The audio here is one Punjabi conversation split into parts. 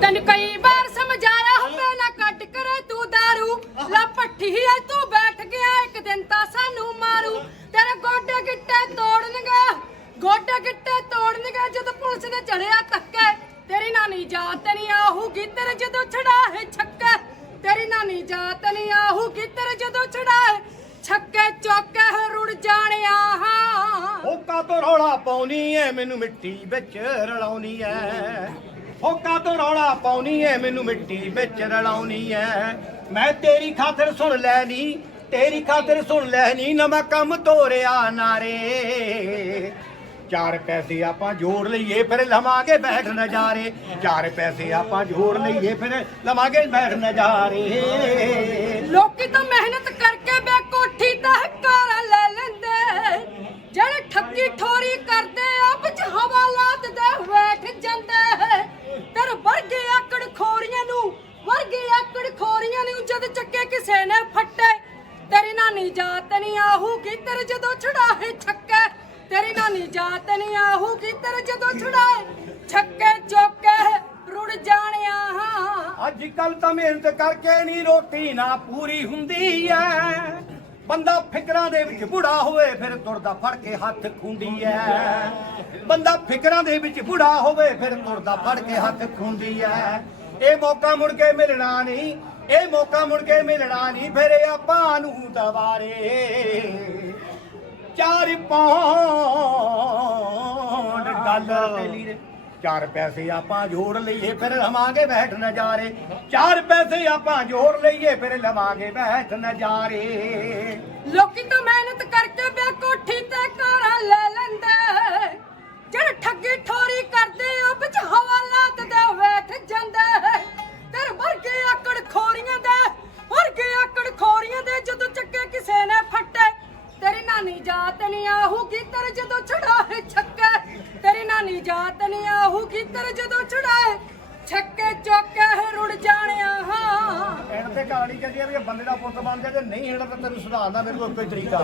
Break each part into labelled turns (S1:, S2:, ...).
S1: ਤੈਨੂੰ ਕਈ ਵਾਰ ਸਮਝਾਇਆ ਹੋਵੇ ਨਾ ਕੱਟ ਕਰੇ ਤੂੰ दारू ਲਾ ਪੱਠੀ ਐ, ਤੂੰ ਬੈਠ ਗਿਆ, ਇੱਕ ਦਿਨ ਤਾਂ ਸਾਨੂੰ ਮਾਰੂ। ਤੇਰੇ ਗੋਡੇ ਗਿੱਟੇ ਤੋੜਨਗੇ, ਗੋਡੇ ਗਿੱਟੇ ਤੋੜਨਗੇ, ਜਦੋਂ ਪੁਲਿਸ ਨੇ ਚੜਿਆ ਧੱਕੇ। ਤੇਰੀ ਨਾਨੀ ਜਾਤ ਨਹੀਂ ਆਹੂਗੀ ਤੇਰੇ ਜਦੋਂ ਛੜਾਏ ਛੱਕੇ। ਤੇਰੀ ਨਾਨੀ ਜਾਤ ਨਹੀਂ ਆਹੂਗੀ ਤੇਰੇ ਜਦੋਂ ਛੜਾਏ ਛੱਕੇ, ਚੌਕੇ ਰੁੜ ਜਾਣਿਆ ਹਾਂ
S2: ਫੋਕਾ ਤੋਂ ਰੌਲਾ ਪਾਉਣੀ ਐ, ਮੈਨੂੰ ਮਿੱਟੀ ਵਿੱਚ ਰਲਾਉਣੀ ਐ। ਫੋਕਾ ਤੋਂ ਰੌਲਾ ਪਾਉਣੀ ਐ ਮੈਨੂੰ ਮਿੱਟੀ ਵਿੱਚ ਰਲਾਉਣੀ ਐ ਮੈਂ ਤੇਰੀ ਖਾਤਰ ਸੁਣ ਲੈ ਨੀ, ਤੇਰੀ ਖਾਤਰ ਸੁਣ ਲੈ ਨੀ, ਨਵਾਂ ਕੰਮ ਤੋਰਿਆ ਨਾਰੇ। ਚਾਰ ਪੈਸੇ ਆਪਾਂ ਜੋੜ ਲਈਏ, ਫਿਰ ਲਵਾਂਗੇ ਬੈਠ ਨਜ਼ਾਰੇ। ਚਾਰ ਪੈਸੇ ਆਪਾਂ ਜੋੜ ਲਈਏ, ਫਿਰ ਲਵਾਂਗੇ ਬੈਠ ਨਜ਼ਾਰੇ।
S1: ਲੋਕੀ ਤਾਂ ਮਿਹਨਤ ਕਰਕੇ ਬੇ ਕੋਠੀ ਦਾ ਹਕਾਰਾ ਲੈ ਲੈਂਦੇ। ਜਿਹੜੇ ਠੱਗੀ ਠੋਰੀ ਆਹੂਗੀ ਜਦੋਂ ਛੜਾਏ ਛੱਕੇ, ਤੇਰੀ ਨਾਨੀ ਜਾਤ ਨਹੀਂ ਆਹੂਗੀ ਤੇਰੇ ਜਦੋਂ ਛੜਾਏ ਛੱਕੇ, ਚੋਕੇ ਰੁੜ ਜਾਣਿਆ ਹਾਂ।
S2: ਅੱਜ ਕੱਲ ਤਾਂ ਮਿਹਨਤ ਕਰਕੇ ਨਹੀਂ ਰੋਟੀ ਨਾ ਪੂਰੀ ਹੁੰਦੀ ਐ। ਬੰਦਾ ਫਿਕਰਾਂ ਦੇ ਵਿੱਚ ਬੁੜਾ ਹੋਵੇ, ਫਿਰ ਤੁਰਦਾ ਫੜ ਕੇ ਹੱਥ ਖੁੰਡੀ ਐ। ਬੰਦਾ ਫਿਕਰਾਂ ਦੇ ਵਿੱਚ ਬੁੜਾ ਹੋਵੇ, ਫਿਰ ਤੁਰਦਾ ਫੜ ਕੇ ਹੱਥ ਖੁੰਡੀ ਐ। ਇਹ ਮੌਕਾ ਮੁੜ ਕੇ ਮਿਲਣਾ ਨਹੀਂ ਇਹ ਮੌਕਾ ਮੁੜ ਕੇ ਮਿਲਣਾ ਨਹੀਂ ਫਿਰ ਆਪਾਂ ਨੂੰ ਦਵਾਰੇ। ਚਾਰ ਪੌਂਡ। ਡਾਲਰ ਦੇ ਲੀਰੇ ਪੈਸੇ ਆਪਾਂ ਜੋੜ ਲਈਏ ਫਿਰ ਲਵਾਂਗੇ ਬੈਠ ਨਜ਼ਾਰੇ। ਚਾਰ ਪੈਸੇ ਆਪਾਂ ਜੋੜ ਲਈਏ ਫਿਰ ਲਵਾਂਗੇ ਬੈਠ ਨਜ਼ਾਰੇ।
S1: ਲੋਕੀ ਤਾਂ ਮਿਹਨਤ ਕਰਕੇ ਬੇ ਕੋਠੀ ਤੇ ਘਰਾਂ ਲੈ ਲੈਂਦੇ। ਜਿਹੜੇ ਠੱਗੀ ਠੋਰੀ ਕਰਦੇ ਆ ਵਿੱਚ ਹਵਾਲਾਤ ਦੇ ਬੈਠ ਜਾਂਦੇ। ਆਹੂਗੀ ਜਦੋਂ ਛੜਾਏ ਛੱਕੇ ਚੌਕੇ ਰੁੜ ਜਾਣਿਆ ਹਾਂ।
S2: ਐਨ ਤੇ ਕਹਾਣੀ ਕਹਿੰਦੀ ਆ ਵੀ ਇਹ ਬੰਦੇ ਦਾ ਪੁੱਤ ਬਣ ਜਾ ਜੇ ਨਹੀਂ ਹੈਗਾ ਤਾਂ ਤੈਨੂੰ ਸੁਧਾਰਨਾ ਮੇਰੇ ਕੋਲ ਕੋਈ ਤਰੀਕਾ।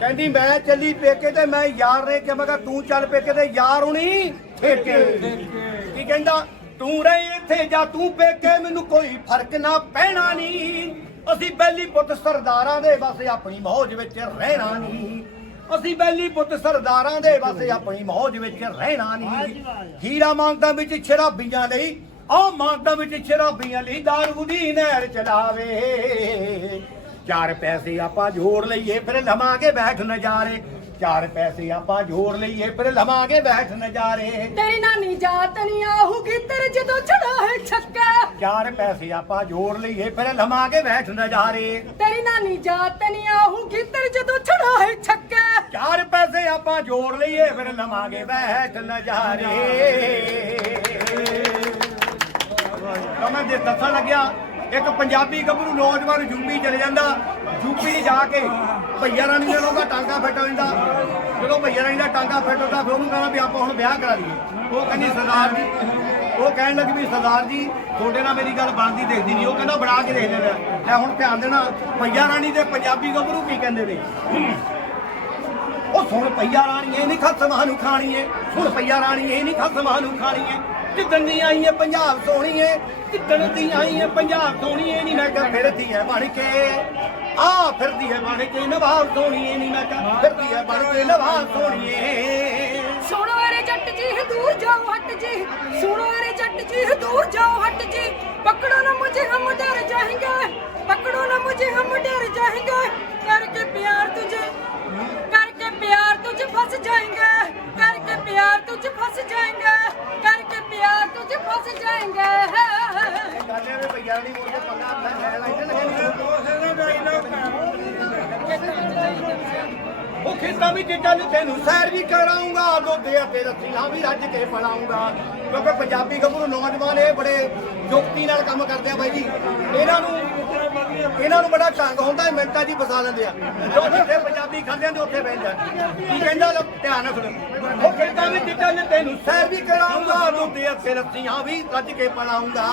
S2: ਕਹਿੰਦੀ ਮੈਂ ਚੱਲੀ ਪੇਕੇ ਤੇ ਮੈਂ ਯਾਰ ਨੇ ਕਿ ਮੈਂ ਕਿਹਾ ਤੂੰ ਚੱਲ ਪੇਕੇ ਤੇ ਯਾਰ ਹੁਣੀ ਠੇਕੇ। ਕੀ ਕਹਿੰਦਾ? ਤੂੰ ਰਹੀ ਇੱਥੇ ਜਾਂ ਤੂੰ ਪੇਕੇ, ਮੈਨੂੰ ਕੋਈ ਫ਼ਰਕ ਨਾ ਪੈਣਾ ਨਹੀਂ ਅਸੀਂ ਬੈਲੀ ਪੁੱਤ ਸਰਦਾਰਾਂ ਦੇ ਬਸ ਆਪਣੀ ਮੌਜ ਵਿੱਚ ਰਹਿਣਾ ਨਹੀਂ ਅਸੀਂ ਬੈਲੀ ਪੁੱਤ ਸਰਦਾਰਾਂ ਦੇ ਬਸ ਆਪਣੀ ਮੌਜ ਵਿੱਚ ਰਹਿਣਾ ਨਹੀਂ। ਹੀਰਾ ਮੰਗਦਾ ਵਿੱਚ ਸ਼ਰਾਬੀਆਂ ਲਈ ਆਹ ਮੰਗਦਾ ਵਿੱਚ ਸ਼ਰਾਬੀਆਂ ਲਈ ਦਾਰੂ ਦੀ ਨਹਿਰ ਚਲਾਵੇ। ਚਾਰ ਪੈਸੇ ਆਪਾਂ ਜੋੜ ਲਈਏ ਫਿਰ ਲਵਾਂਗੇ ਬੈਠ ਨਜ਼ਾਰੇ। ਚਾਰ ਪੈਸੇ ਆਪਾਂ ਜੋੜ ਲਈਏ ਫਿਰ ਲਵਾਂਗੇ ਬੈਠ ਨਜ਼ਾਰੇ।
S1: ਤੇਰੀ ਨਾਨੀ ਜਾਤ ਨਹੀਂ ਆਹੂਗੀ ਤੇਰੇ ਜਦੋਂ ਚੜਾਏ ਛੱਕੇ।
S2: ਚਾਰ ਪੈਸੇ ਆਪਾਂ ਜੋੜ ਲਈਏ ਫਿਰ ਲਵਾਂਗੇ ਬੈਠ ਨਜ਼ਾਰੇ।
S1: ਤੇਰੀ ਨਾਨੀ ਜਾਤ ਨਹੀਂ ਆਹੂਗੀ ਤੇਰੇ ਜਦੋਂ ਚੜਾਏ ਛੱਕੇ।
S2: ਚਾਰ ਪੈਸੇ ਆਪਾਂ ਜੋੜ ਲਈਏ ਫਿਰ ਲਵਾਂਗੇ ਬੈਠ ਨਜ਼ਾਰੇ। ਕਮੈਂ ਦੇ ਦੱਸਣ ਲੱਗਿਆ ਇੱਕ ਪੰਜਾਬੀ ਗੱਭਰੂ ਨੌਜਵਾਨ ਯੂਪੀ ਚਲੇ ਜਾਂਦਾ। ਯੂਪੀ ਜਾ ਕੇ ਭਈਆ ਰਾਣੀ ਦੇ ਲੋਕਾਂ ਟਾਂਗਾ ਫਿੱਟ ਹੋ ਜਾਂਦਾ। ਜਦੋਂ ਭਈਆ ਰਾਣੀ ਦਾ ਟਾਂਗਾ ਫਿੱਟ ਹੁੰਦਾ, ਫਿਰ ਉਹਨੂੰ ਕਹਿੰਦਾ ਵੀ ਆਪਾਂ ਹੁਣ ਵਿਆਹ ਕਰਾ ਲਈਏ। ਉਹ ਕਹਿੰਦੀ, ਸਰਦਾਰ ਜੀ। ਉਹ ਕਹਿਣ ਲੱਗੀ ਵੀ, ਸਰਦਾਰ ਜੀ, ਤੁਹਾਡੇ ਨਾਲ ਮੇਰੀ ਗੱਲ ਬਣਦੀ ਦੇਖਦੀ ਨਹੀਂ। ਉਹ ਕਹਿੰਦਾ, ਬਣਾ ਕੇ ਦੇਖ ਲੈਣਾ ਲੈ ਹੁਣ ਧਿਆਨ ਦੇਣਾ, ਭਈਆ ਰਾਣੀ ਦੇ ਪੰਜਾਬੀ ਗੱਭਰੂ ਕੀ ਕਹਿੰਦੇ ਨੇ? ਉਹ ਸੁਣ ਪਈਆ ਰਾਣੀ, ਇਹ ਨਹੀਂ ਖਸਮਾਂ ਨੂੰ ਖਾਣੀ ਏ। ਸੁਣ ਪਈਆ ਰਾਣੀ, ਇਹ ਨਹੀਂ ਖਸਮਾਂ ਨੂੰ ਖਾਣੀ ਏ। ਕਿਦਣ ਦੀ ਆਈ ਏ ਪੰਜਾਬ ਸੋਹਣੀ ਏ ਕਿਦਣ ਦੀ ਆਈ ਏ ਪੰਜਾਬ ਸੋਹਣੀ ਏ ਨਹੀਂ ਮੈਂ ਕਹ ਫਿਰਦੀ ਹੈ ਬਣ ਕੇ। ਆ ਫਿਰਦੀ ਹੈ ਬਣ ਕੇ ਨਵਾਬ ਸੋਹਣੀ ਏ ਨਹੀਂ ਮੈਂ ਕਹ ਫਿਰਦੀ ਹੈ ਬਣ ਕੇ ਨਵਾਬ ਸੋਹਣੀ ਏ।
S1: ਸੁਣੋ ਰੇ ਜੱਟ ਜੀ ਦੂਰ ਜਾਓ ਹਟ ਜੀ। ਸੁਣੋ ਰੇ ਜੱਟ ਜੀ ਦੂਰ ਜਾਓ ਹਟ ਜੀ। ਪਕੜੋ
S2: ਨਾ ਮੁਝੇ, ਹਮ ਡਰ ਜਾਏਂਗੇ। ਪਕੜੋ ਨਾ ਮੁਝੇ, ਹਮ ਡਰ ਜਾਏਂਗੇ। ਖੇਤਾਂ ਵਿੱਚ ਚੱਲ ਤੈਨੂੰ ਸੈਰ ਵੀ ਕਰਾਉਂਗਾ, ਦੁੱਧ ਅਤੇ ਰੱਸੀਆਂ ਵੀ ਰੱਜ ਕੇ ਪਲਾਉਂਗਾ ਕਿਉਂਕਿ ਪੰਜਾਬੀ ਗੱਭਰੂ ਨੌਜਵਾਨ ਇਹ ਬੜੇ ਯੁਕਤੀ ਨਾਲ ਕੰਮ ਕਰਦੇ ਆ ਬਾਈ ਜੀ। ਇਹਨਾਂ ਨੂੰ ਇਹਨਾਂ ਨੂੰ ਬੜਾ ਢੰਗ ਹੁੰਦਾ ਹੈ ਮਿੰਟਾਂ 'ਚ ਹੀ ਫਸਾ ਲੈਂਦੇ ਆ। ਜੋ ਜਿੱਥੇ ਪੰਜਾਬੀ ਖਾਂਦੇ ਨੇ ਉੱਥੇ ਬਹਿ ਜਾਂਦੇ ਕੀ ਕਹਿੰਦਾ ਲੋ ਧਿਆਨ ਨਾਲ ਸੁਣੋ। ਉਹ ਖੇਤਾਂ ਵਿੱਚ ਚੱਲ ਤੈਨੂੰ ਸੈਰ ਵੀ ਕਰਾਉਂਗਾ, ਦੁੱਧ ਅਤੇ ਰੱਸੀਆਂ ਵੀ ਰੱਜ ਕੇ ਪਲਾਉਂਗਾ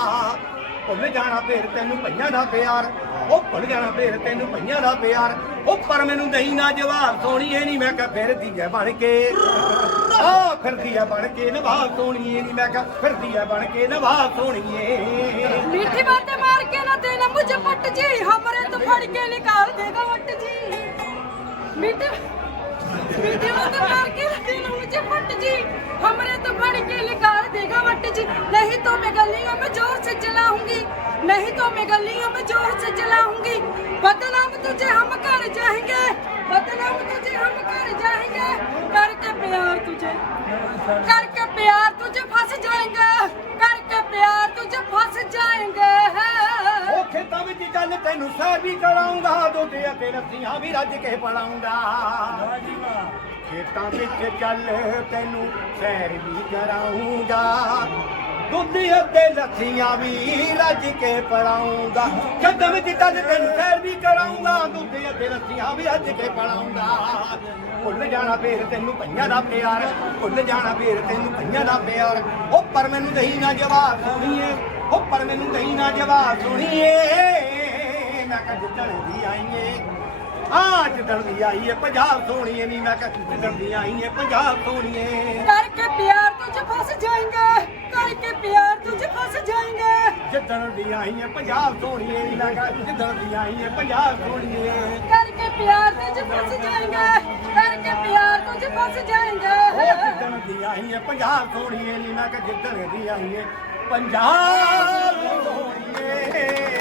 S2: ਭੁੱਲ ਜਾਣਾ ਫੇਰ ਤੈਨੂੰ ਭਈਆਂ ਦਾ ਪਿਆਰ। ਉਹ ਭੁੱਲ ਜਾਣਾ ਫੇਰ ਤੈਨੂੰ ਭਈਆਂ ਦਾ ਪਿਆਰ। ਉਹ ਪਰ ਮੈਨੂੰ ਨਹੀਂ ਨਾ ਜਵਾਬ ਸੋਣੀਏ ਨਹੀਂ ਮੈਂ ਕਿਹਾ ਫਿਰਦੀ ਐ ਬਣ ਕੇ। ਆ ਫਿਰਦੀ ਐ ਬਣ ਕੇ ਨਵਾਬ ਸੋਣੀਏ ਨਹੀਂ ਮੈਂ ਕਿਹਾ ਫਿਰਦੀ ਐ ਬਣ ਕੇ ਨਵਾਬ ਸੋਣੀਏ
S1: ਮਿੱਠੀ ਬਾਤੇ ਮਾਰ ਕੇ ਨਾ ਦੇਣਾ ਮੁਝ ਪੱਟ ਜੀ, ਹਮਰੇ ਤੋਂ ਫੜ ਕੇ ਨਿਕਾਲ ਦੇਗਾ ਵੱਟ ਜੀ। ਮਿੱਠੀ ਮਿੱਠੀ ਬਾਤੇ ਮਾਰ ਕੇ ਨਾ ਦੇਣਾ ਮੁਝ ਪੱਟ ਜੀ, ਹਮਰੇ ਤੋਂ ਫੜ ਕੇ ਨਿਕਾਲ देगा वट जी नहीं तो मैं गलियों में जोर से जलाऊंगी नहीं तो मैं गलियों में जोर से जलाऊंगी बदनाम तुझे हम कर जाएंगे बदनाम तुझे हम कर जाएंगे करके प्यार तुझे करके प्यार तुझे फंस जाएंगे करके प्यार तुझे फंस जाएंगे
S2: ਉਹ ਖੇਤਾਂ ਵਿੱਚ ਚੱਲ ਤੈਨੂੰ ਸੈਰ ਵੀ ਕਰਾਉਂਗਾ ਦੁੱਧ ਅਤੇ ਲੱਸੀਆਂ ਵੀ ਰੱਜ ਕੇ ਪੜਾਉਂਗਾ ਖੇਤਾਂ ਵਿੱਚ ਚੱਲ ਤੈਨੂੰ ਸੈਰ ਵੀ ਕਰਾਉਂਗਾ ਦੁੱਧ ਅਤੇ ਲੱਸੀਆਂ ਵੀ ਰੱਜ ਕੇ ਪੜਾਉਂਗਾ ਖੇਤਾਂ ਵਿੱਚ ਚੱਲ ਤੈਨੂੰ ਸੈਰ ਵੀ ਕਰਾਉਂਗਾ ਦੁੱਧ ਅਤੇ ਲੱਸੀਆਂ ਵੀ ਰੱਜ ਕੇ ਪੜਾਉਂਗਾ ਭੁੱਲ ਜਾਣਾ ਫੇਰ ਤੈਨੂੰ ਪਈਆਂ ਦਾ ਪਿਆਰ, ਭੁੱਲ ਜਾਣਾ ਫੇਰ ਤੈਨੂੰ ਪਈਆਂ ਦਾ ਪਿਆਰ। ਉਹ ਪਰ ਮੈਨੂੰ ਦਈ ਨਾ ਜਵਾਬ ਸੁਣੀਏ, ਉਹ ਪਰ ਮੈਨੂੰ ਦਈ ਨਾ ਜਵਾਬ ਸੁਣੀਏ। ਮੈਂ ਕਿਹਾ ਜਿੱਦਣ ਦੀ ਆਈਏ। ਆ ਜਿੱਦਣ ਆਈ ਏ ਪੰਜਾਬ ਸੋਹਣੀਏ ਨਹੀਂ ਮੈਂ ਕਹ ਜਿੱਦਣ ਆਈ ਏ ਪੰਜਾਬ ਸੋਹਣੀਏ।
S1: ਕਰਕੇ ਪਿਆਰ ਤੁਝ ਫਸ ਜਾਏਗਾ ਕਰਕੇ ਪਿਆਰ ਤੁਝ ਫਸ ਜਾਏਗਾ।
S2: ਜਿੱਦਣ ਦੀ ਆਈ ਏ ਪੰਜਾਬ ਸੋਹਣੀਏ ਨਹੀਂ ਮੈਂ ਕਹ ਜਿੱਦਣ ਆਈ ਏ ਪੰਜਾਬ
S1: ਸੋਹਣੀਏ। ਕਰਕੇ ਪਿਆਰ ਤੁਝ ਫਸ ਜਾਏਗਾ ਕਰਕੇ ਪਿਆਰ ਤੁਝ ਫਸ
S2: ਜਾਏਗਾ। ਜਿੱਦਣ ਦੀ ਆਈ ਏ ਪੰਜਾਬ ਸੋਹਣੀਏ ਨੀ ਮੈਂ ਕਹ ਜਿੱਦਣ ਦੀ ਆਈ ਏ ਪੰਜਾਬ ਸੋਹਣੀਏ।